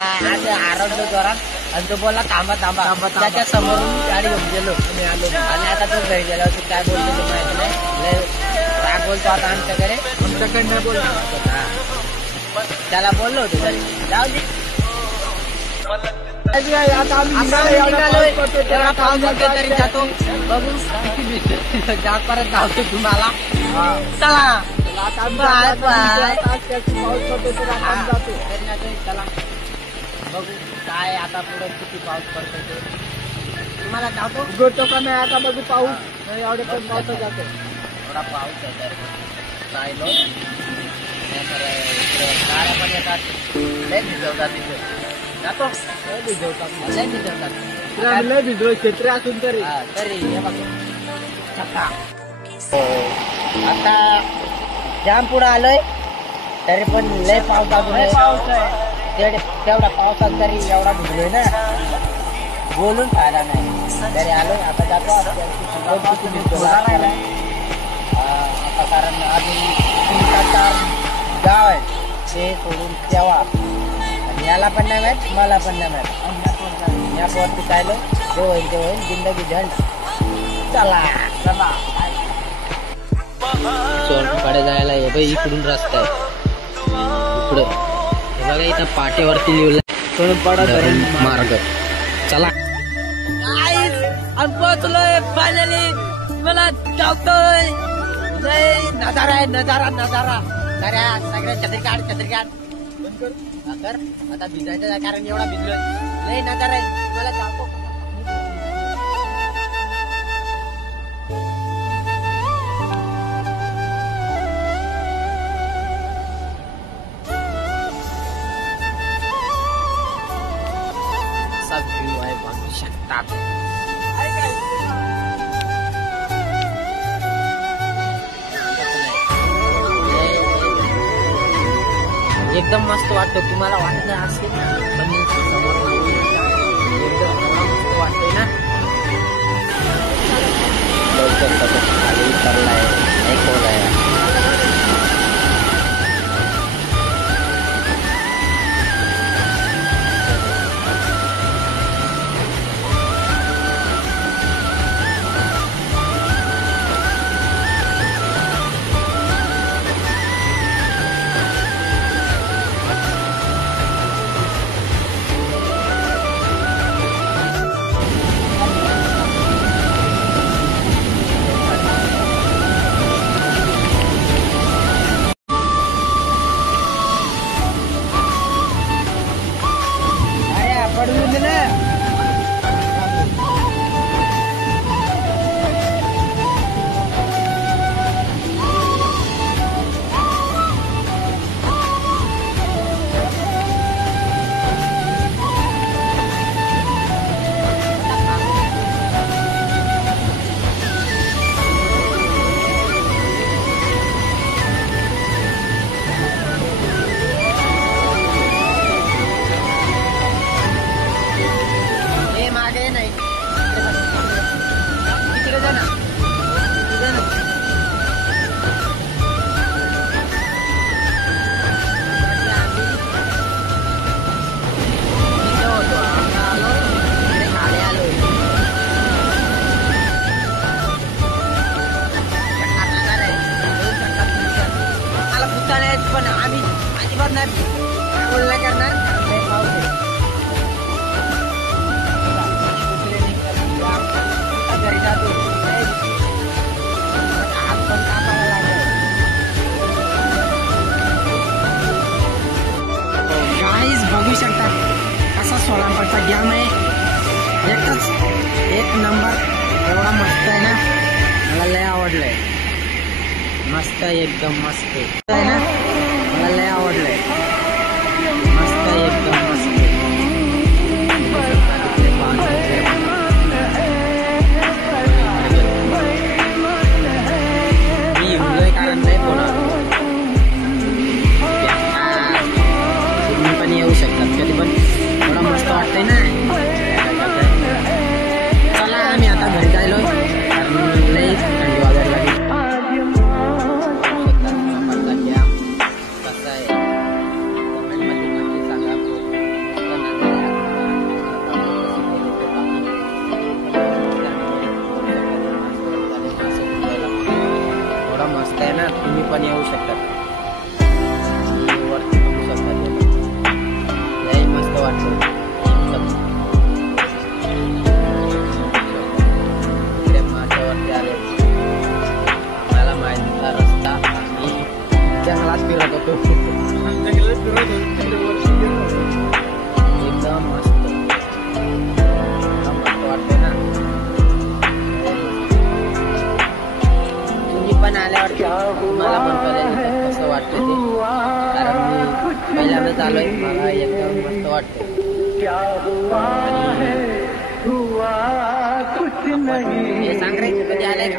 असं आरडलो जोरात आणि तो बोलला थांबा थांबा त्याच्या समोरून गाडी घेऊन गेलो मी आलो आणि आता तो घरी गेला होतो काय बोलतो ते माहिती नाही राग बोलतो आता आमच्याकडे नाही बोलतो त्याला बोललो होतो तरी जाऊ दे एवढा पाऊस होतो तरी जातो बघू जात परत जातो तुम्हाला चला बाय बाय चला बघू काय आता पुढे किती पाऊस पडतो ते तुम्हाला जातो गोटो का नाही आता बघू पाऊस एवढे पण पाऊस जातो एवढा पाऊस आहे तर काय लोक गाड्या पण येतात लय भिजवतात तिथे जातो लय भिजवतात लय भिजवत क्षेत्र असून तरी हे बघ आता जाम पुढे आलोय तरी पण लय पाऊस आहे तेवढा पावसात तरी एवढा भिजलोय ना बोलून फायदा नाही तरी आलोय आता जातो आता कारण अजून 3-4 गाव आहे ते सोडून तेव्हा आणि याला पण नाही माहित मला पण नाही माहित यावरती कायलो ते होईल जिंदगी झंड चला चला सोनकडे जायला हे बघ इकडून रस्ता आहे इकडे हे बघा इथं पाट्यावरती लिहिलं मार्ग चला पोहोचलोय फायनली मला जातोय नजारा आहे नजारा सगळ्या छत्री काढ आता भिजायचं कारण एवढा भिजलोय लय नजारा आहे मला जातो एकदम मस्त वाटतं तुम्हाला वाटलं असेल पण एकदम मस्त वाटतंय ना खाली उतरलाय ऐकवलाय पण आम्ही अजिबात नाही बोलला करणार घरी जातो हात पण कापायला लागले गाईज बघू शकता कसा सोलापूरचा गॅम आहे एक नंबर एवढा मस्त आहे ना मला लय आवडलंय मस्त एकदम मस्त आहे ना मला लय आवडलंय मस्त एकदम मस्त मी एन्जॉय कारण नाही बोलणार तुम्ही पण येऊ शकतात कधी पण थोडा मस्त वाटतंय ना चला आम्ही आता घरी जायलो लई थंडी वाजायला लागली वाटतं एकदम. इकडे माथ्यावरती आले, मला माहितीचा रस्ता आणि जंगलात फिरत होतो. एकदम मस्त वाटतंय ना. तुम्ही पण आल्यावरती मला पण कळेल कसं वाटतं ते, कारण मी पहिल्यांदाच आलोय. मला एकदम मस्त वाटतं. हे सांग रे, कधी आलाय का?